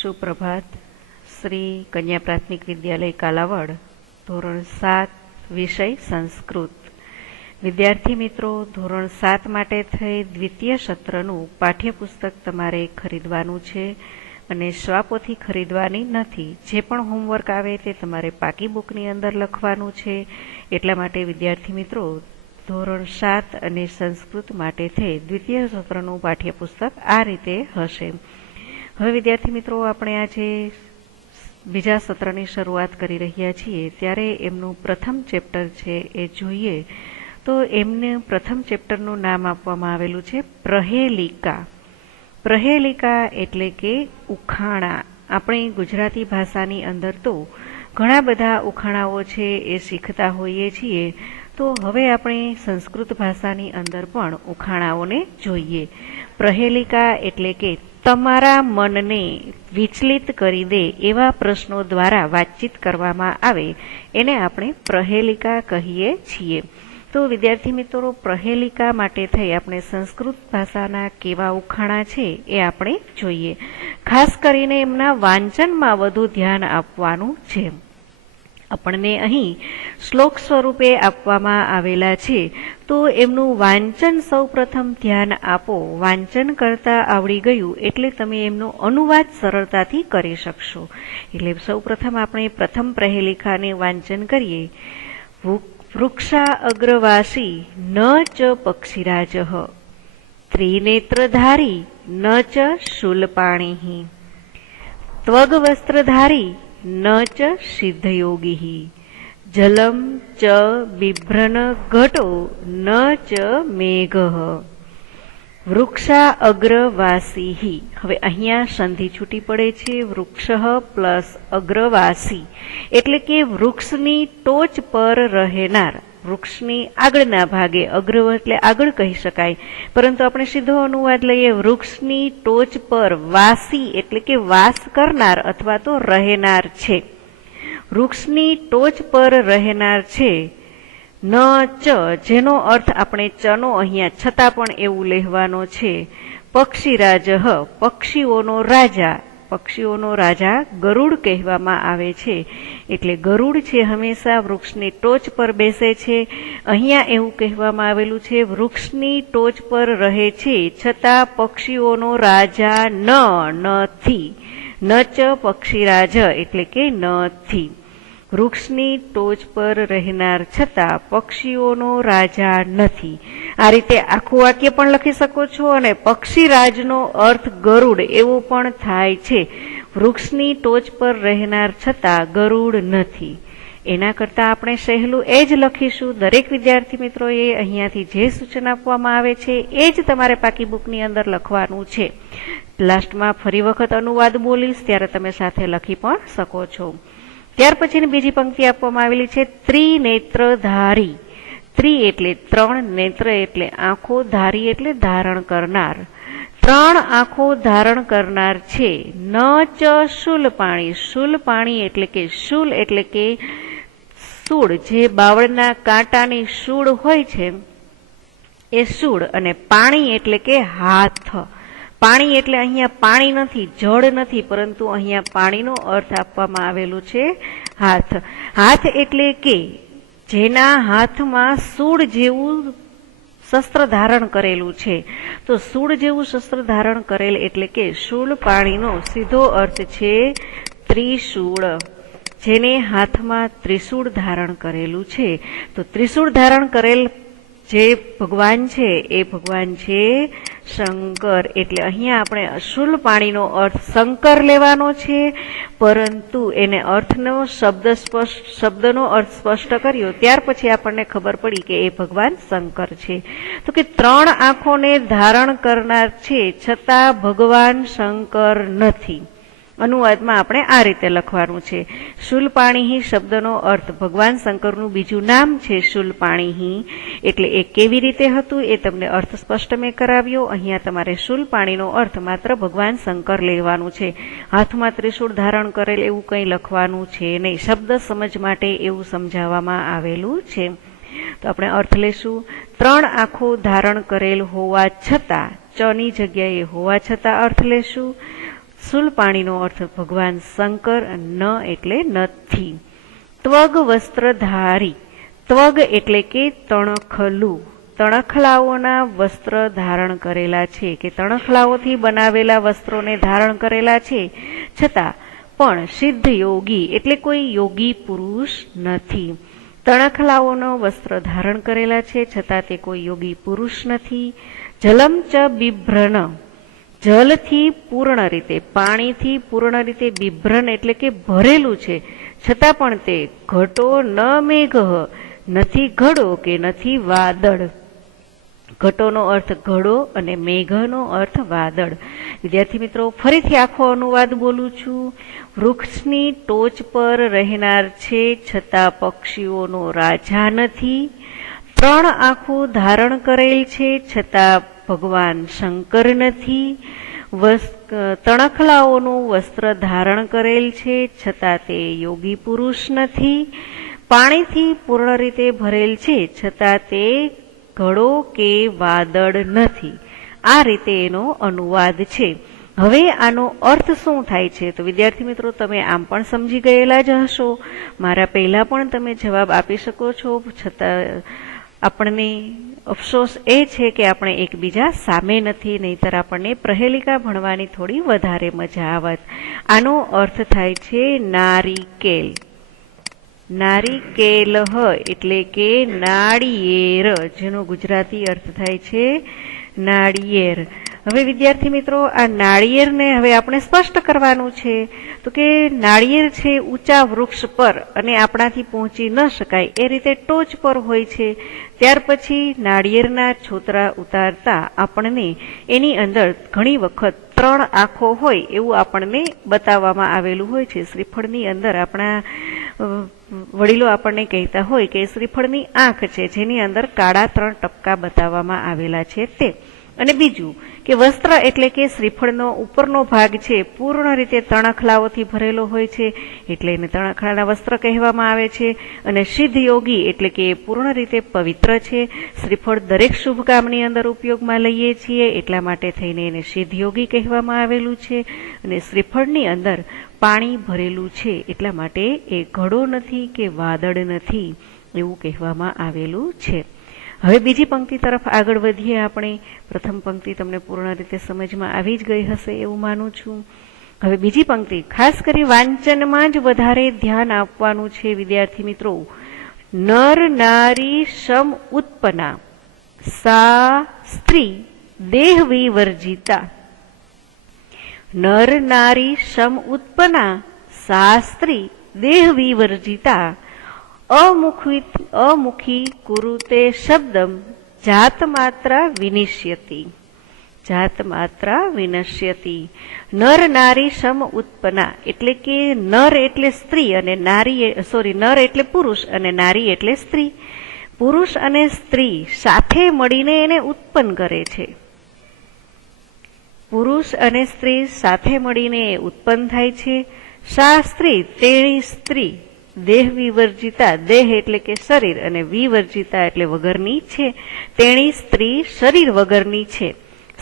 સુપ્રભાત. શ્રી કન્યા પ્રાથમિક વિદ્યાલય કાલાવડ, ધોરણ 7, વિષય સંસ્કૃત. વિદ્યાર્થી મિત્રો, ધોરણ 7 માટે થઈ દ્વિતીય સત્રનું પાઠ્યપુસ્તક તમારે ખરીદવાનું છે અને સ્વાપોથી ખરીદવાની નથી. જે પણ હોમવર્ક આવે તે તમારે પાકી બુકની અંદર લખવાનું છે. એટલા માટે વિદ્યાર્થી મિત્રો, ધોરણ 7 અને સંસ્કૃત માટે થઈ દ્વિતીય સત્રનું પાઠ્યપુસ્તક આ રીતે હશે. હવે વિદ્યાર્થી મિત્રો, આપણે આજે બીજા સત્રની શરૂઆત કરી રહ્યા છીએ, ત્યારે એમનું પ્રથમ ચેપ્ટર છે એ જોઈએ તો એમને પ્રથમ ચેપ્ટરનું નામ આપવામાં આવેલું છે પ્રહેલિકા. પ્રહેલિકા એટલે કે ઉખાણા. આપણી ગુજરાતી ભાષાની અંદર તો ઘણા બધા ઉખાણાઓ છે એ શીખતા હોઈએ છીએ, તો હવે આપણે સંસ્કૃત ભાષાની અંદર પણ ઉખાણાઓને જોઈએ. પ્રહેલિકા એટલે કે તમારા મનને વિચલિત કરી દે એવા પ્રશ્નો દ્વારા વાતચીત કરવામાં આવે એને આપણે પ્રહેલિકા કહીએ છીએ. તો વિદ્યાર્થી મિત્રો, પ્રહેલિકા માટે થઈ આપણે સંસ્કૃત ભાષાના કેવા ઉખાણા છે એ આપણે જોઈએ. ખાસ કરીને એમના વાંચનમાં વધુ ધ્યાન આપવાનું છે. આપણને અહીં શ્લોક સ્વરૂપે આપવામાં આવેલા છે, તો એમનું વાંચન સૌ પ્રથમ ધ્યાન આપો. વાંચન કરતા આવડી ગયું એટલે તમે એમનો અનુવાદ સરળતાથી કરી શકશો. એટલે સૌ પ્રથમ આપણે પ્રથમ પ્રહેલિકાને વાંચન કરીએ. વૃક્ષા અગ્રવાસી ન ચ પક્ષીરાજ, ત્રિનેત્રધારી ન ચ શૂલપાણી, ત્વગ વસ્ત્રધારી ન ચ સિદ્ધયોગી, જલમ ચ બિભ્રન ઘટો ન ચ મેઘ. વૃક્ષા અગ્રવાસી. હવે અહીંયા સંધિ છૂટી પડે છે. વૃક્ષ પ્લસ અગ્રવાસી એટલે કે વૃક્ષની ટોચ પર રહેનાર, વૃક્ષની આગળના ભાગે. અગ્ર એટલે આગળ કહી શકાય, પરંતુ આપણે સીધો અનુવાદ લઈએ વૃક્ષની ટોચ પર. વાસી એટલે કે વાસ કરનાર અથવા તો રહેનાર છે. વૃક્ષની ટોચ પર રહેનાર છે. ન ચ, જેનો અર્થ આપણે ચનો અહીંયા છતાં પણ એવું લેવાનો છે. પક્ષીરાજ, પક્ષીઓનો રાજા. પક્ષીઓનો રાજા ગરુડ કહેવામાં આવે છે. એટલે ગરુડ છે હંમેશા વૃક્ષની ટોચ પર બેસે છે. અહીંયા એવું કહેવામાં આવેલું છે વૃક્ષની ટોચ પર રહે છે છતાં પક્ષીઓનો રાજા નથી. ન ચ પક્ષીરાજ એટલે કે નથી. વૃક્ષની ટોચ પર રહેનાર છતાં પક્ષીઓનો રાજા નથી. આ રીતે આખું વાક્ય પણ લખી શકો છો અને પક્ષીરાજનો અર્થ ગરુડ એવો પણ થાય છે. વૃક્ષની ટોચ પર રહેનાર છતાં ગરુડ નથી. એના કરતાં આપણે સહેલું એ જ લખીશું. દરેક વિદ્યાર્થી મિત્રોએ અહીંયાથી જે સૂચન આપવામાં આવે છે એ જ તમારે પાકી બુકની અંદર લખવાનું છે. લાસ્ટમાં ફરી વખત અનુવાદ બોલીશ ત્યારે તમે સાથે લખી પણ શકો છો. ત્યાર પછીની બીજી પંક્તિ આપવામાં આવેલી છે ત્રિનેત્રધારી. ત્રિ એટલે 3, નેત્ર એટલે આંખો, ધારી એટલે ધારણ કરનાર. 3 આંખો ધારણ કરનાર છે. ન ચ શૂલપાણી. શૂલપાણી એટલે કે શૂલ એટલે કે સૂળ, જે બાવળના કાંટાની સૂળ હોય છે એ સૂળ. અને પાણી એટલે કે હાથ. પાણી એટલે અહીંયા પાણી નથી, જળ નથી, પરંતુ અહીંયા પાણીનો અર્થ આપવામાં આવેલું છે હાથ. હાથ એટલે કે જેના હાથમાં સૂળ જેવું શસ્ત્ર ધારણ કરેલું છે. તો સૂળ જેવું શસ્ત્ર ધારણ કરેલ એટલે કે શૂળ. પાણીનો સીધો અર્થ છે ત્રિશૂળ, જેને હાથમાં ત્રિશૂળ ધારણ કરેલું છે. તો ત્રિશૂળ ધારણ કરેલ જે ભગવાન છે એ ભગવાન છે શંકર. એટલે અહીંયા આપણે અશુલ પાણીનો અર્થ શંકર લેવાનો છે, પરંતુ એને અર્થનો શબ્દનો અર્થ સ્પષ્ટ કર્યો ત્યાર પછી આપણને ખબર પડી કે એ ભગવાન શંકર છે. તો કે 3 આંખોને ધારણ કરનાર છે છતાં ભગવાન શંકર નથી. અનુવાદમાં આપણે આ રીતે લખવાનું છે. શૂલપાણી શબ્દનો અર્થ ભગવાન શંકરનું બીજું નામ છે શૂલપાણી. એટલે એ કેવી રીતે હતું એ તમને અર્થ સ્પષ્ટ મેં કરાવ્યો. અહીંયા તમારે શૂલપાણીનો અર્થ માત્ર ભગવાન શંકર લેવાનું છે. હાથમાં ત્રિશૂળ ધારણ કરેલ એવું કંઈ લખવાનું છે નહીં. શબ્દ સમજ માટે એવું સમજાવવામાં આવેલું છે. તો આપણે અર્થ લેશું. 3 આંખો ધારણ કરેલ હોવા છતાં, ચની જગ્યાએ હોવા છતાં અર્થ લેશું. શૂલપાણીનો અર્થ ભગવાન શંકર, ન એટલે નથી. ત્વગ વસ્ત્રધારી, ત્વગ એટલે કે તણખલું, તણખલાઓના વસ્ત્ર ધારણ કરેલા છે કે તણખલાઓથી બનાવેલા વસ્ત્રોને ધારણ કરેલા છે, છતાં પણ સિદ્ધ યોગી એટલે કોઈ યોગી પુરુષ નથી. તણખલાઓનો વસ્ત્ર ધારણ કરેલા છે, છતાં તે કોઈ યોગી પુરુષ નથી. જલમ ચ બિભ્રન, જલથી પૂર્ણ રીતે, પાણીથી પૂર્ણ રીતે, બિભ્રન એટલે કે ભરેલું છે, છતાં પણ તે ઘટો ન મેઘ, નથી ઘડો કે નથી વાદળ. ઘટોનો અર્થ ઘડો અને મેઘનો અર્થ વાદળ. વિદ્યાર્થી મિત્રો, ફરીથી આખો અનુવાદ બોલું છું. વૃક્ષની ટોચ પર રહેનાર છે, છતાં પક્ષીઓનો રાજા નથી. 3 આંખો ધારણ કરેલ છે, છતાં ભગવાન શંકર નથી. તણખલાઓનું વસ્ત્ર ધારણ કરેલ છે, છતાં તે યોગી પુરુષ નથી. પાણીથી પૂર્ણ રીતે ભરેલ છે, છતાં તે ઘડો કે વાદળ નથી. આ રીતે એનો અનુવાદ છે. હવે આનો અર્થ શું થાય છે? તો વિદ્યાર્થી મિત્રો, તમે આમ પણ સમજી ગયેલા જ હશો. મારા પહેલા પણ તમે જવાબ આપી શકો છો, છતાં આપણને અફસોસ એ છે કે આપણે એકબીજા સામે નથી, નહીતર આપણને પ્રહેલિકા ભણવાની થોડી વધારે મજા આવત. આનો અર્થ થાય છે નારિકેલ. નારિકેલહ એટલે કે નાળિયેર, જેનો ગુજરાતી અર્થ થાય છે નાળિયેર. હવે વિદ્યાર્થી મિત્રો, આ નાળિયેરને હવે આપણે સ્પષ્ટ કરવાનું છે. તો કે નાળિયેર છે ઊંચા વૃક્ષ પર અને આપણાથી પહોંચી ન શકાય એ રીતે ટોચ પર હોય છે. ત્યાર પછી નાળિયેરના છોતરા ઉતારતા આપણને એની અંદર ઘણી વખત 3 આંખો હોય એવું આપણને બતાવવામાં આવેલું હોય છે. શ્રીફળની અંદર આપણા વડીલો આપણને કહેતા હોય કે શ્રીફળની આંખ છે, જેની અંદર કાળા 3 ટપકા બતાવવામાં આવેલા છે તે. અને બીજું કે વસ્ત્ર એટલે કે શ્રીફળનો ઉપરનો ભાગ છે પૂર્ણ રીતે તણખલાઓથી ભરેલો હોય છે, એટલે એને તણખલાના વસ્ત્ર કહેવામાં આવે છે. અને સિદ્ધ યોગી એટલે કે પૂર્ણ રીતે પવિત્ર છે. શ્રીફળ દરેક શુભ કામની અંદર ઉપયોગમાં લઈએ છીએ, એટલા માટે થઈને એને સિદ્ધ યોગી કહેવામાં આવેલું છે. અને શ્રીફળની અંદર પાણી ભરેલું છે, એટલા માટે એ ઘડો નથી કે વાદળ નથી એવું કહેવામાં આવેલું છે. હવે બીજી પંક્તિ તરફ આગળ વધીએ આપણે. પ્રથમ પંક્તિ તમને પૂર્ણ રીતે સમજમાં આવી જ ગઈ હશે એવું માનું છું. હવે બીજી પંક્તિ, ખાસ કરી વાંચનમાં જ વધારે ધ્યાન આપવાનું છે વિદ્યાર્થી મિત્રો. નર નારી સમ ઉત્પન્ના, સા સ્ત્રી દેહ વિવર્જિતા. નર નારી સમ ઉત્પન્ના, સા સ્ત્રી દેહ વિવર્જિતા. અમુખી કુરુતે શબ્દમ જાત માત્રા વિનિશ્યતિ. જાત માત્રા વિનશ્યતિ. નર નારી સમ ઉત્પન્ના એટલે કે નર એટલે સ્ત્રી અને નારી નર એટલે પુરુષ અને નારી એટલે સ્ત્રી. પુરુષ અને સ્ત્રી સાથે મળીને એને ઉત્પન્ન કરે છે. પુરુષ અને સ્ત્રી સાથે મળીને ઉત્પન્ન થાય છે. સા સ્ત્રી, તેણી સ્ત્રી. દેહ વિવર્જિતા, દેહ એટલે કે શરીર અને વિવર્જિતા એટલે વગરની છે. તેણી સ્ત્રી શરીર વગરની છે.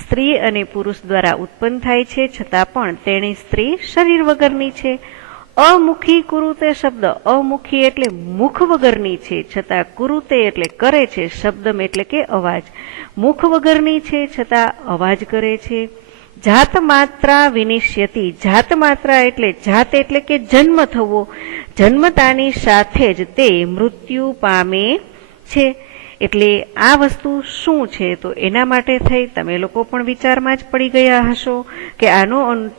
સ્ત્રી અને પુરુષ દ્વારા ઉત્પન્ન થાય છે, છતાં પણ તેણી સ્ત્રી શરીર વગરની છે. અમુખી કુરુતે શબ્દ, અમુખી એટલે મુખ વગરની છે, છતાં કુરુતે એટલે કરે છે. શબ્દમ એટલે કે અવાજ. મુખ વગરની છે, છતાં અવાજ કરે છે. જાત માત્રા વિનિશ્યતિ. જાત માત્રા એટલે જાત એટલે કે જન્મ થવો. જન્મતાની સાથે જ તે મૃત્યુ પામે છે. એટલે આ વસ્તુ શું છે? તો એના માટે થઈ તમે લોકો પણ વિચારમાં જ પડી ગયા હશો કે આનો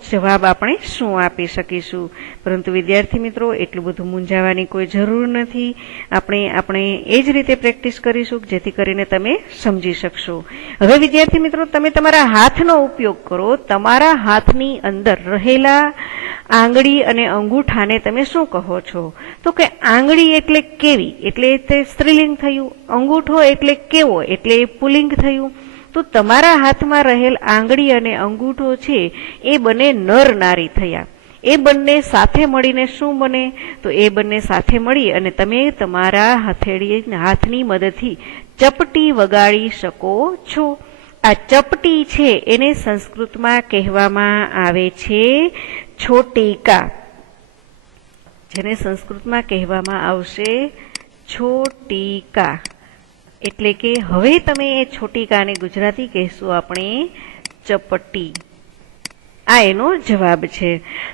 જવાબ આપણે શું આપી શકીશું. પરંતુ વિદ્યાર્થી મિત્રો, એટલું બધું મૂંઝાવાની કોઈ જરૂર નથી. આપણે એ જ રીતે પ્રેક્ટિસ કરીશું જેથી કરીને તમે સમજી શકશો. હવે વિદ્યાર્થી મિત્રો, તમે તમારા હાથનો ઉપયોગ કરો. તમારા હાથની અંદર રહેલા આંગળી અને અંગૂઠાને તમે શું કહો છો? તો કે આંગળી એટલે કેવી, એટલે તે સ્ત્રીલિંગ થયું. અંગૂઠો એટલે કેવો, એટલે પુલ્લિંગ થયું. તો તમારા હાથમાં રહેલ આંગળી અને અંગૂઠો છે એ બંને નર નારી થયા. એ બંને સાથે મળીને શું બને? તો એ બંને સાથે મળી અને તમે તમારા હાથની મદદથી ચપટી વગાડી શકો છો. આ ચપટી છે એને સંસ્કૃતમાં કહેવામાં આવે છે છોટીકા, જેને સંસ્કૃતમાં કહેવામાં આવશે છોટીકા. એટલે કે હવે તમે એ છોટીકાને ગુજરાતી કહેશું આપણે ચપટી. આ એનો જવાબ છે.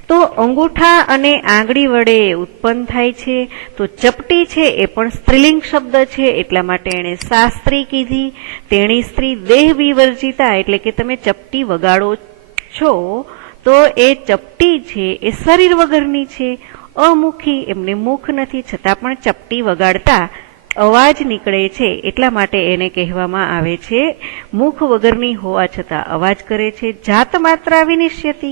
તો અંગૂઠા અને આંગળી વડે ઉત્પન્ન થાય છે. તો ચપટી છે એ પણ સ્ત્રીલિંગ શબ્દ છે, એટલા માટે એણે શાસ્ત્રી કીધી. તેણી સ્ત્રી દેહ વિવર્જિતા, એટલે કે તમે ચપટી વગાડો છો તો એ ચપટી છે એ શરીર વગરની છે, અમુખી, એમને મુખ નથી છતાં પણ ચપટી વગાડતા અવાજ નીકળે છે, એટલા માટે એને કહેવામાં આવે છે મુખ વગરની હોવા છતાં અવાજ કરે છે. જાત માત્રા વિનિશ્યતિ,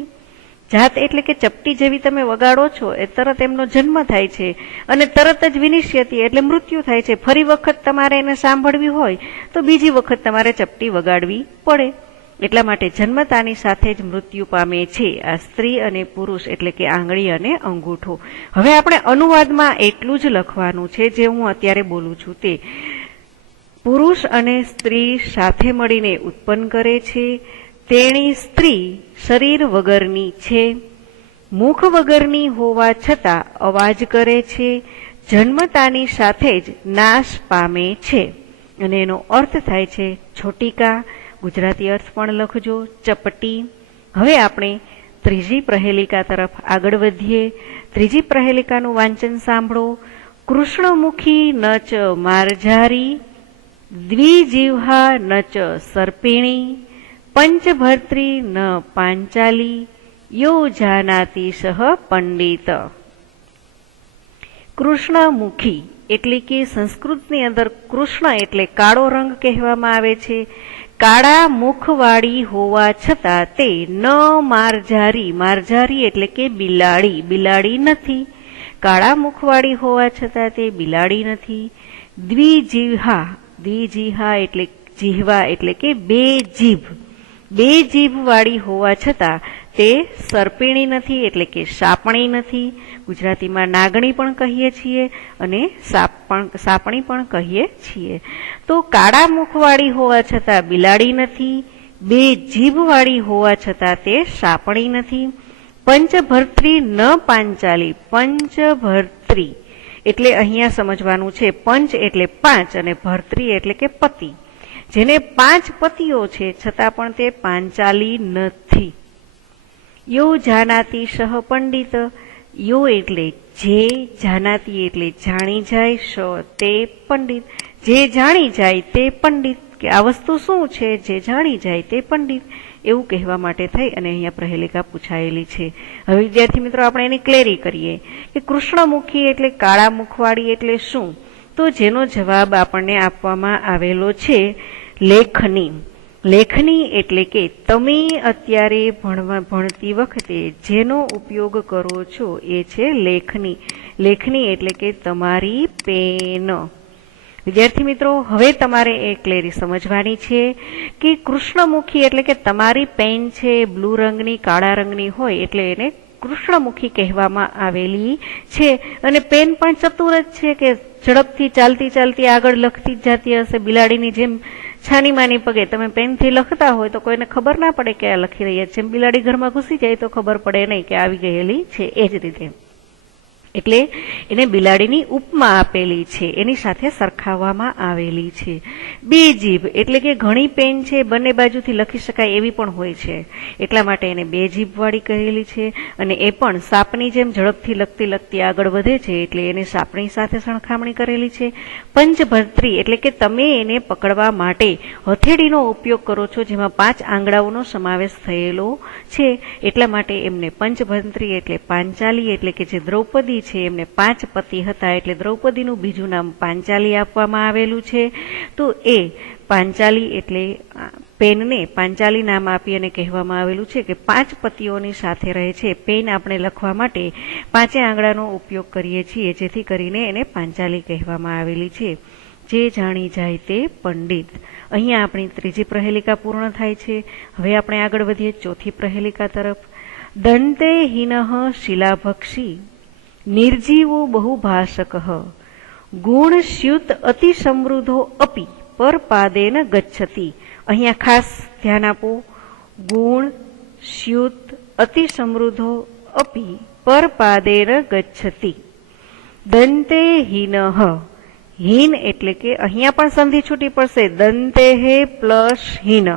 જાત એટલે કે ચપટી જેવી તમે વગાડો છો એ તરત એમનો જન્મ થાય છે અને તરત જ વિનિશ્યતિ એટલે મૃત્યુ થાય છે. ફરી વખત તમારે એને સાંભળવી હોય તો બીજી વખત તમારે ચપટી વગાડવી પડે, એટલા માટે જન્મતાની સાથે જ મૃત્યુ પામે છે આ સ્ત્રી અને પુરુષ, એટલે કે આંગળી અને અંગૂઠો. હવે આપણે અનુવાદમાં એટલું જ લખવાનું છે જે હું અત્યારે બોલું છું તે. પુરુષ અને સ્ત્રી સાથે મળીને ઉત્પન્ન કરે છે. તેણી સ્ત્રી શરીર વગરની છે, મુખ વગરની હોવા છતાં અવાજ કરે છે, જન્મતાની સાથે જ નાશ પામે છે. અને એનો અર્થ થાય છે છોટીકા. ગુજરાતી અર્થ પણ લખજો ચપટી. હવે આપણે ત્રીજી પ્રહેલિકા તરફ આગળ વધીએ. ત્રીજી પ્રહેલિકાનું વાંચન સાંભળો. કૃષ્ણમુખી ન ચ માર્જારી, દ્વિજીહ્વા ન ચ સર્પિણી, પંચભર્ત્રી ન પાંચાલી, યો જાનાતિ સહ પંડિત. કૃષ્ણમુખી એટલે કે સંસ્કૃતની અંદર કૃષ્ણ એટલે કાળો રંગ કહેવામાં આવે છે. કાળા મુખવાળી હોવા છતાં તે ન માર્જારી, માર્જારી એટલે કે બિલાડી, બિલાડી નથી. કાળા મુખવાળી હોવા છતાં તે બિલાડી નથી. દ્વિજીહા, દ્વિજીહા એટલે જીહવા એટલે કે બે જીભ, બે જીભ વાળી હોવા છતાં તે સર્પિણી નથી એટલે કે સાપણી નથી. ગુજરાતીમાં નાગણી પણ કહીએ છીએ અને સાપણી પણ કહીએ છીએ. તો કાળા મુખવાળી હોવા છતાં બિલાડી નથી, બે જીભવાળી હોવા છતાં તે સાપણી નથી. પંચભર્ત્રી ન પાંચાલી, પંચભર્ત્રી એટલે અહીંયા સમજવાનું છે પંચ એટલે પાંચ અને ભર્ત્રી એટલે કે પતિ, જેને 5 પતિઓ છે છતાં પણ તે પાંચાલી નથી. યો જાનાતિ સહ પંડિત, યો એટલે જે, જાનાતિ એટલે જાણી જાય, સ તે પંડિત, જે જાણી જાય તે પંડિત, કે આ વસ્તુ શું છે જે જાણી જાય તે પંડિત, એવું કહેવા માટે થઈ અને અહીંયા પ્રહેલિકા પૂછાયેલી છે. હવે વિદ્યાર્થી મિત્રો આપણે એની ક્લેરી કરીએ કે કૃષ્ણમુખી એટલે કાળા મુખવાળી એટલે શું? તો જેનો જવાબ આપણને આપવામાં આવેલો છે લેખની. લેખની એટલે કે તમે અત્યારે ભણતી વખતે જેનો ઉપયોગ કરો છો એ છે લેખની. લેખની એટલે કે તમારી પેન. વિદ્યાર્થી મિત્રો હવે તમારે એ ક્લેરી સમજવાની છે કે કૃષ્ણમુખી એટલે કે તમારી પેન છે બ્લુ રંગની, કાળા રંગની હોય એટલે એને કૃષ્ણમુખી કહેવામાં આવેલી છે. અને પેન પણ ચતુર જ છે કે ઝડપથી ચાલતી ચાલતી આગળ લખતી જ જતી હશે, બિલાડીની જેમ છાની માની પગે. તમે પેનથી લખતા હોય તો કોઈને ખબર ના પડે કે આ લખી રહ્યા છે, બિલાડી ઘરમાં ઘૂસી જાય તો ખબર પડે નહીં કે આવી ગયેલી છે. એ જ રીતે એટલે એને બિલાડીની ઉપમા આપેલી છે, એની સાથે સરખાવવામાં આવેલી છે. બે જીભ એટલે કે ઘણી પેન છે બંને બાજુથી લખી શકાય એવી પણ હોય છે, એટલા માટે એને બે જીભ વાળી કહેલી છે. અને એ પણ સાપની જેમ ઝડપથી લખતી લખતી આગળ વધે છે એટલે એને સાપની સાથે સરખામણી કરેલી છે. પંચભર્ત્રી એટલે કે તમે એને પકડવા માટે હથેળીનો ઉપયોગ કરો છો, જેમાં 5 આંગળાઓનો સમાવેશ થયેલો છે, એટલા માટે એમને પંચભર્ત્રી એટલે પાંચાલી એટલે કે જે દ્રૌપદી છે એમને 5 પતિ હતા એટલે દ્રૌપદીનું બીજું નામ પાંચાલી આપવામાં આવેલું છે. તો એ પાંચાલી એટલે પેનને પાંચાલી નામ આપી અને કહેવામાં આવેલું છે કે 5 પતિઓની સાથે રહે છે. પેન આપણે લખવા માટે 5 આંગળાનો ઉપયોગ કરીએ છીએ, જેથી કરીને એને પાંચાલી કહેવામાં આવેલી છે. જે જાણી જાય તે પંડિત. અહીંયા આપણી ત્રીજી પ્રહેલિકા પૂર્ણ થાય છે. હવે આપણે આગળ વધીએ ચોથી પ્રહેલિકા તરફ. દંતે હિનઃ શિલાભક્ષી, નિર્જીવો બહુભાષક, ગુણસ્યુત અતિ સમૃદ્ધો અપી પરપાદેન ગચ્છતિ, અહીંયા ખાસ ધ્યાન આપો, ગુણ સ્યુત અતિ સમૃદ્ધો અપી પરપાદેન ગચ્છતિ. દંતે હીનઃ, હીન એટલે કે અહીંયા પણ સંધિ છૂટી પડશે, દંતેહે પ્લસ હીન,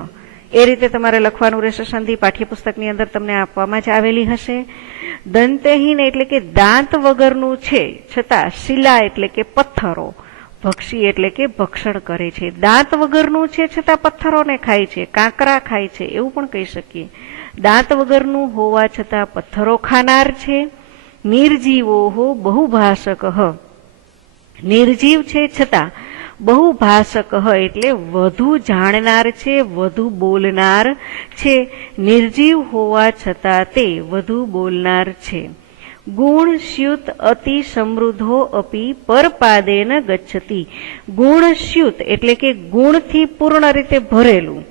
એ રીતે તમારે લખવાનું રહેશે. સંધિ પાઠ્યપુસ્તકની અંદર તમને આપવામાં જ આવેલી હશે. દંતહીન એટલે કે દાંત વગરનું છે છતાં, શિલા એટલે કે પથ્થરો, ભક્ષી એટલે કે ભક્ષણ કરે છે. દાંત વગરનું છે છતાં પથ્થરોને ખાય છે, કાંકરા ખાય છે, એવું પણ કહી શકીએ. દાંત વગરનું હોવા છતાં પથ્થરો ખાનાર છે. નિર્જીવો બહુભાષક, નિર્જીવ છે છતાં બહુભાષક એટલે વધુ જાણનાર છે, વધુ બોલનાર છે. નિર્જીવ હોવા છતાં તે વધુ બોલનાર છે. ગુણ સ્યુત અતિ સમૃદ્ધો અપી પરપાદેન ગચ્છતિ. ગુણ સ્યુત એટલે કે ગુણથી પૂર્ણ રીતે ભરેલું,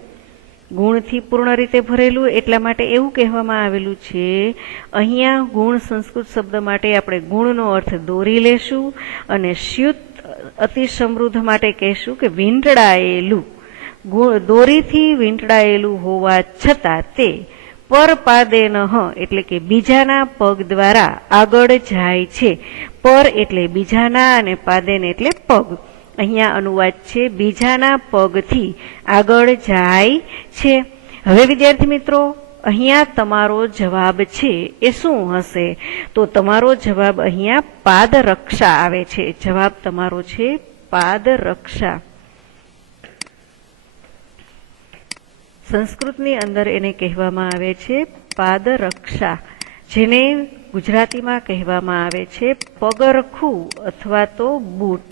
ગુણથી પૂર્ણ રીતે ભરેલું એટલા માટે એવું કહેવામાં આવેલું છે. અહીંયા ગુણ સંસ્કૃત શબ્દ માટે આપણે ગુણનો અર્થ દોરી લેશું અને સ્યુત અતિ સમૃદ્ધ માટે કહેશું કે વીંટળાયેલું. દોરીથી વીંટળાયેલું હોવા છતાં તે પરપાદેન એટલે કે બીજાના પગ દ્વારા આગળ જાય છે. પર એટલે બીજાના અને પાદેન એટલે પગ. અહીંયા અનુવાદ છે બીજાના પગથી આગળ જાય છે. હવે વિદ્યાર્થી મિત્રો, અહીંયા તમારો જવાબ છે એ શું હશે? તો તમારો જવાબ અહીંયા પાદરક્ષા આવે છે. જવાબ તમારો છે પાદરક્ષા. સંસ્કૃતની અંદર એને કહેવામાં આવે છે પાદરક્ષા, જેને ગુજરાતીમાં કહેવામાં આવે છે પગરખું અથવા તો બૂટ.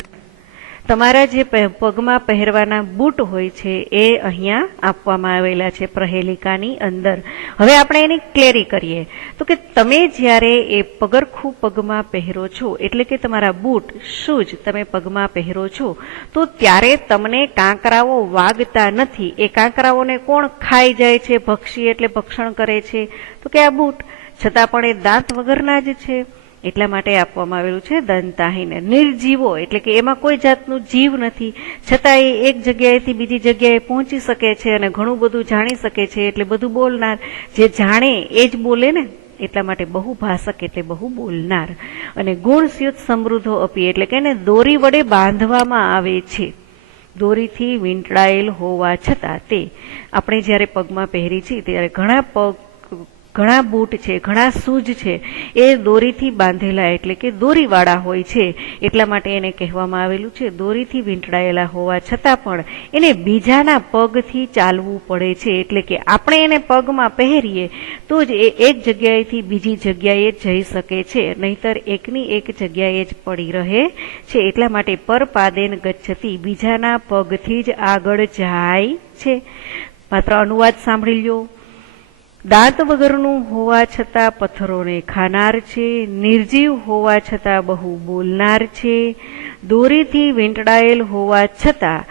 તમારા જે પગમાં પહેરવાના બૂટ હોય છે એ અહીંયા આપવામાં આવેલા છે પ્રહેલિકાની અંદર. હવે આપણે એની ક્લેરી કરીએ તો કે તમે જ્યારે એ પગરખું પગમાં પહેરો છો, એટલે કે તમારા બૂટ શૂઝ તમે પગમાં પહેરો છો, તો ત્યારે તમને કાંકરાઓ વાગતા નથી. એ કાંકરાઓને કોણ ખાઈ જાય છે? ભક્ષી એટલે ભક્ષણ કરે છે, તો કે આ બૂટ. છતાં પણ એ દાંત વગરના જ છે, એટલા માટે આપવામાં આવેલું છે દંતાહીન. નિર્જીવો એટલે કે એમાં કોઈ જાતનું જીવ નથી, છતાં એ એક જગ્યાએથી બીજી જગ્યાએ પહોંચી શકે છે અને ઘણું બધું જાણી શકે છે, એટલે બધું બોલનાર. જે જાણે એ જ બોલે ને, એટલા માટે બહુભાષક એટલે બહુ બોલનાર. અને ગુણ સ્યુત સમૃદ્ધો અપી એટલે કે એને દોરી વડે બાંધવામાં આવે છે. દોરીથી વીંટળાયેલ હોવા છતાં તે આપણે જ્યારે પગમાં પહેરી છીએ ત્યારે ઘણા બૂટ છે, ઘણા શૂઝ છે, એ દોરીથી બાંધેલા એટલે કે દોરીવાળા હોય છે. એટલા માટે એને કહેવામાં આવેલું છે દોરીથી વીંટળાયેલા હોવા છતાં પણ એને બીજાના પગથી ચાલવું પડે છે. એટલે કે આપણે એને પગમાં પહેરીએ તો જ એ એક જગ્યાએથી બીજી જગ્યાએ જઈ શકે છે, નહીતર એકની એક જગ્યાએ જ પડી રહે છે. એટલા માટે પરપાદેન ગચ્છતિ, બીજાના પગથી જ આગળ જાય છે. માત્ર અનુવાદ સાંભળી લ્યો. દાંત વગરનું હોવા છતાં પથ્થરોને ખાનાર છે. નિર્જીવ હોવા છતાં બહુ બોલનાર છે. દોરીથી વીંટળાયેલ હોવા છતાં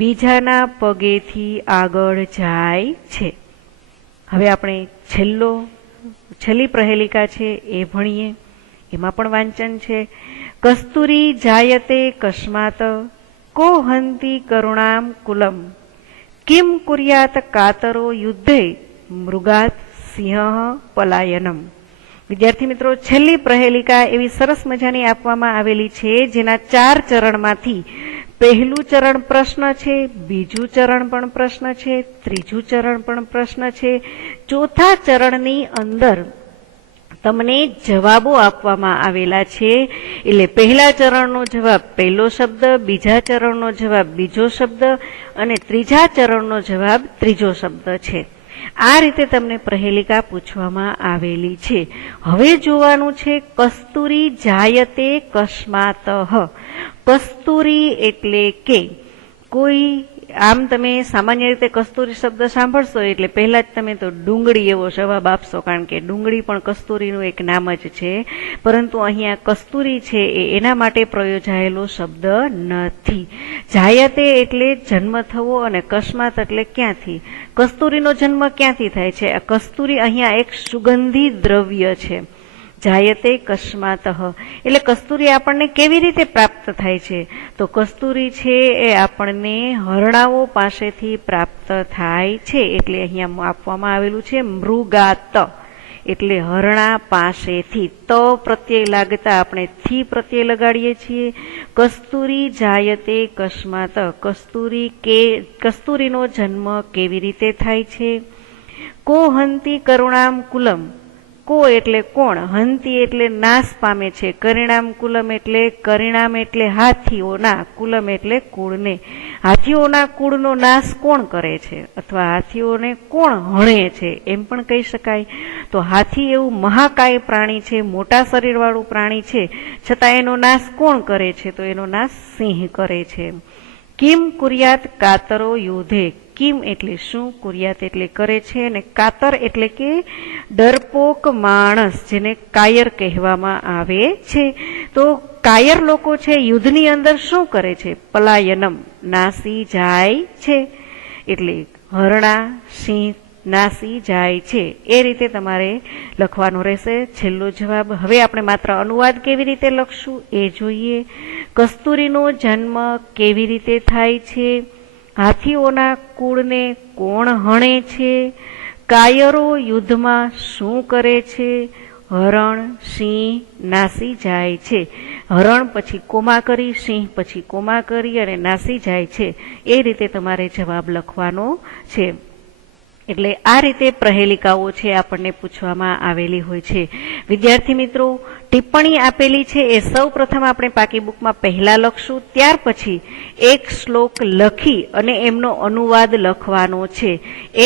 બીજાના પગેથી આગળ જાય છે. હવે આપણે છેલ્લી પ્રહેલિકા છે એ ભણીએ. એમાં પણ વાંચન છે. કસ્તુરી જાયતે કસ્માત કો હંતિ કરુણામ કુલમ કિમ કુર્યાત કાતરો યુદ્ધે મૃગાત સિંહ પલાયનમ. વિદ્યાર્થી મિત્રો, છેલ્લી પ્રહેલિકા એવી સરસ મજાની આપવામાં આવેલી છે, જેના 4 ચરણમાંથી પહેલું ચરણ પ્રશ્ન છે, બીજું ચરણ પણ પ્રશ્ન છે, ત્રીજું ચરણ પણ પ્રશ્ન છે. ચોથા ચરણની અંદર તમને જવાબો આપવામાં આવેલા છે. એટલે પહેલા ચરણનો જવાબ પહેલો શબ્દ, બીજા ચરણનો જવાબ બીજો શબ્દ અને ત્રીજા ચરણનો જવાબ ત્રીજો શબ્દ છે. આ રીતે તમને પ્રહેલિકા પૂછવામાં આવેલી છે. હવે જોવાનું છે કસ્તુરી જાયતે કસ્માત. કસ્તુરી એટલે કે કોઈ, આમ તમે સામાન્ય રીતે કસ્તુરી શબ્દ સાંભળશો એટલે પહેલા જ તમે તો ડુંગળી એવો જવાબ આપશો, કારણ કે ડુંગળી પણ કસ્તુરીનું એક નામ જ છે. પરંતુ અહીંયા કસ્તુરી છે એ એના માટે પ્રયોજાયેલો શબ્દ નથી. જાયતે એટલે જન્મ થવો અને કસ્માત એટલે ક્યાંથી. કસ્તુરીનો જન્મ ક્યાંથી થાય છે? આ કસ્તુરી અહીંયા એક સુગંધી દ્રવ્ય છે. જાયતે કસ્માતઃ એટલે કસ્તુરી આપણને કેવી રીતે પ્રાપ્ત થાય છે? તો કસ્તુરી છે એ આપણને હરણાઓ પાસેથી પ્રાપ્ત થાય છે. એટલે અહીંયા આપવામાં આવેલું છે મૃગાત, એટલે હરણા પાસેથી. ત પ્રત્યય લાગતા આપણે થી પ્રત્યય લગાડીએ છીએ. કસ્તુરી જાયતે કસ્માત, કસ્તુરીનો જન્મ કેવી રીતે થાય છે? કો હંતિ કરુણામ કુલમ, કો એટલે કોણ, હંતિ એટલે નાશ પામે છે, પરિણામ કુલમ એટલે પરિણામ એટલે હાથીઓના, કુલમ એટલે કુળને. હાથીઓના કુળનો નાશ કોણ કરે છે અથવા હાથીઓને કોણ હણે છે એમ પણ કહી શકાય. તો હાથી એવું મહાકાય પ્રાણી છે, મોટા શરીરવાળું પ્રાણી છે, છતાં એનો નાશ કોણ કરે છે? તો એનો નાશ સિંહ કરે છે. કિમ કુર્યાત કાતરો યુધે, કિમ એટલે શું, કુર્યાત એટલે કરે છે, અને કાતર એટલે કે ડરપોક માણસ, જેને કાયર કહેવામાં આવે છે. તો કાયર લોકો છે યુદ્ધની અંદર શું કરે છે? પલાયનમ, નાસી જાય છે. એટલે હરણા સિંહ નાસી જાય છે. એ રીતે તમારે લખવાનું રહેશે. છેલ્લો જવાબ. હવે આપણે માત્ર અનુવાદ કેવી રીતે લખશું એ જોઈએ. કસ્તુરીનો જન્મ કેવી રીતે થાય છે? હાથીઓના કુળને કોણ હણે છે? કાયરો યુદ્ધમાં શું કરે છે? હરણ સિંહ નાસી જાય છે. હરણ પછી કોમા કરી, સિંહ પછી કોમા કરી અને નાસી જાય છે. એ રીતે તમારે જવાબ લખવાનો છે. એટલે આ રીતે પ્રહેલિકાઓ છે આપણને પૂછવામાં આવેલી હોય છે. વિદ્યાર્થી મિત્રો, ટિપ્પણી આપેલી છે એ સૌ પ્રથમ આપણે પાકી બુકમાં પહેલા લખશું, ત્યાર પછી એક શ્લોક લખી અને એમનો અનુવાદ લખવાનો છે.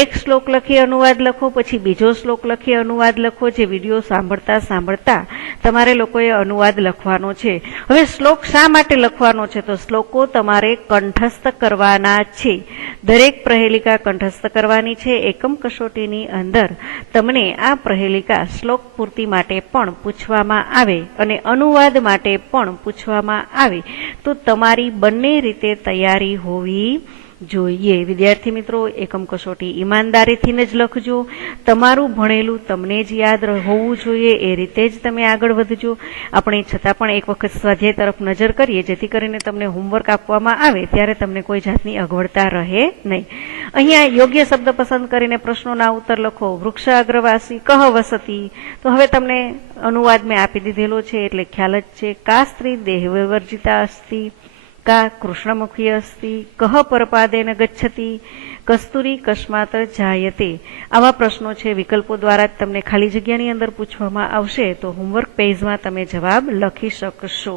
એક શ્લોક લખી અનુવાદ લખો, પછી બીજો શ્લોક લખી અનુવાદ લખો. જે વિડીયો સાંભળતા સાંભળતા તમારે લોકોએ અનુવાદ લખવાનો છે. હવે શ્લોક શા માટે લખવાનો છે? તો શ્લોકો તમારે કંઠસ્થ કરવાના છે. દરેક પ્રહેલિકા કંઠસ્થ કરવાની છે. એકમ કસોટીની અંદર તમને આ પ્રહેલિકા શ્લોક પૂર્તિ માટે પણ પૂછવામાં આવે અને અનુવાદ માટે પણ પૂછવામાં આવે તો તમારી બંને રીતે તૈયારી હોવી જોઈએ. વિદ્યાર્થી મિત્રો, એકમ કસોટી ઈમાનદારીથી જ લખજો. તમારું ભણેલું તમને જ યાદ હોવું જોઈએ એ રીતે જ તમે આગળ વધજો. આપણે છતાં પણ એક વખત સ્વાધ્યાય તરફ નજર કરીએ, જેથી કરીને તમને હોમવર્ક આપવામાં આવે ત્યારે તમને કોઈ જાતની અગવડતા રહે નહીં. અહીંયા યોગ્ય શબ્દ પસંદ કરીને પ્રશ્નોના ઉત્તર લખો. વૃક્ષ અગ્રવાસી કહ વસતી, તો હવે તમને અનુવાદ મેં આપી દીધેલો છે એટલે ખ્યાલ જ છે. કા સ્ત્રી દેહવિવર્જિતા અસ્તિ, કા કૃષ્ણમુખી અસ્તિ, કહ પરપાદેન ગચ્છતિ, કસ્તુરી કસ્માત જાયતે. આવા પ્રશ્નો છે વિકલ્પો દ્વારા જ તમને ખાલી જગ્યાની અંદર પૂછવામાં આવશે. તો હોમવર્ક પેજમાં તમે જવાબ લખી શકશો.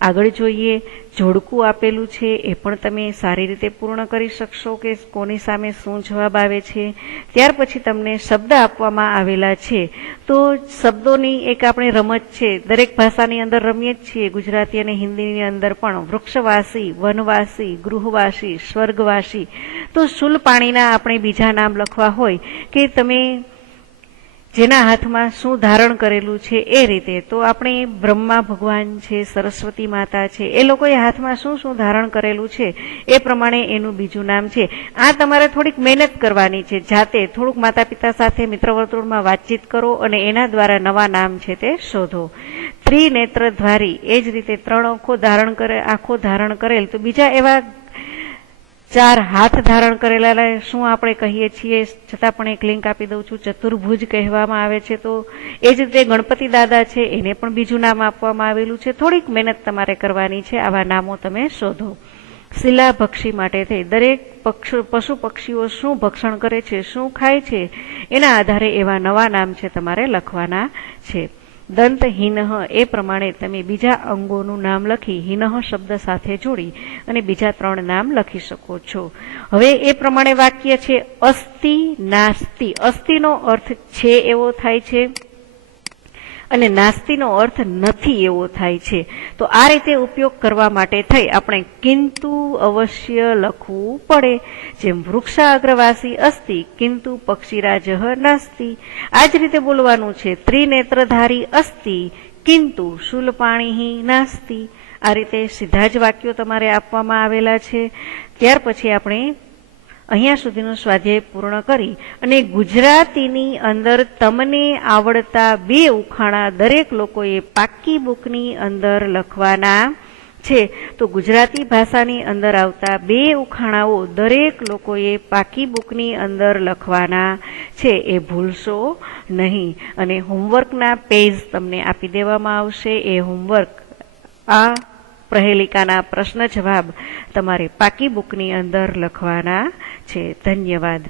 આગળ જોઈએ. જોડકું આપેલું છે એ પણ તમે સારી રીતે પૂર્ણ કરી શકશો કે કોની સામે શું જવાબ આવે છે. ત્યાર પછી તમને શબ્દ આપવામાં આવેલા છે. તો શબ્દોની એક આપણે રમત છે, દરેક ભાષાની અંદર રમીએ જ છીએ, ગુજરાતી અને હિન્દીની અંદર પણ. વૃક્ષવાસી, વનવાસી, ગૃહવાસી, સ્વર્ગવાસી. તો શુલ પાણીના આપણે બીજા નામ લખવા હોય કે તમે જેના હાથમાં શું ધારણ કરેલું છે એ રીતે. તો આપણે બ્રહ્મા ભગવાન છે, સરસ્વતી માતા છે, એ લોકોએ હાથમાં શું શું ધારણ કરેલું છે એ પ્રમાણે એનું બીજું નામ છે. આ તમારે થોડીક મહેનત કરવાની છે. જાતે થોડુંક માતા પિતા સાથે મિત્ર વર્તુળમાં વાતચીત કરો અને એના દ્વારા નવા નામ છે તે શોધો. ત્રિનેત્રધારી, એ જ રીતે 3 આંખો ધારણ કરેલ. તો બીજા એવા 4 હાથ ધારણ કરેલા શું આપણે કહીએ છીએ, છતાં પણ એક લિંક આપી દઉં છું, ચતુર્ભુજ કહેવામાં આવે છે. તો એ જ રીતે ગણપતિ દાદા છે, એને પણ બીજું નામ આપવામાં આવેલું છે. થોડીક મહેનત તમારે કરવાની છે. આવા નામો તમે શોધો. શિલાભક્ષી માટે થઈ દરેક પશુ પક્ષીઓ શું ભક્ષણ કરે છે, શું ખાય છે, એના આધારે એવા નવા નામ છે તમારે લખવાના છે. દંત હિનઃ, એ પ્રમાણે તમે બીજા અંગોનું નામ લખી હિનઃ શબ્દ સાથે જોડી અને બીજા 3 નામ લખી શકો છો. હવે એ પ્રમાણે વાક્ય છે અસ્તિ નાસ્તિ. અસ્તિનો અર્થ છે એવો થાય છે અને નાસ્તિનો અર્થ નથી એવો થાય છે. તો આ રીતે ઉપયોગ કરવા માટે થઈ આપણે કિંતુ અવશ્ય લખવું પડે. જેમ વૃક્ષ અગ્રવાસી અસ્તિ કિંતુ પક્ષીરાજઃ નાસ્તિ. આ જ રીતે બોલવાનું છે. ત્રિનેત્રધારી અસ્તિ કિંતુ શૂલપાણી નાસ્તિ. આ રીતે સીધા જ વાક્યો તમારે આપવામાં આવેલા છે. ત્યાર પછી આપણે અહીંયા સુધીનો સ્વાધ્યાય પૂર્ણ કરી અને ગુજરાતીની અંદર તમને આવડતા 2 ઉખાણા દરેક લોકોએ પાક્કી બુકની અંદર લખવાના છે. તો ગુજરાતી ભાષાની અંદર આવતા 2 ઉખાણાઓ દરેક લોકોએ પાકી બુકની અંદર લખવાના છે. એ ભૂલશો નહીં. અને હોમવર્કના પેજ તમને આપી દેવામાં આવશે. એ હોમવર્ક આ પ્રહેલિકાના પ્રશ્ન જવાબ તમારે પાકી બુકની અંદર લખવાના છે. ધન્યવાદ.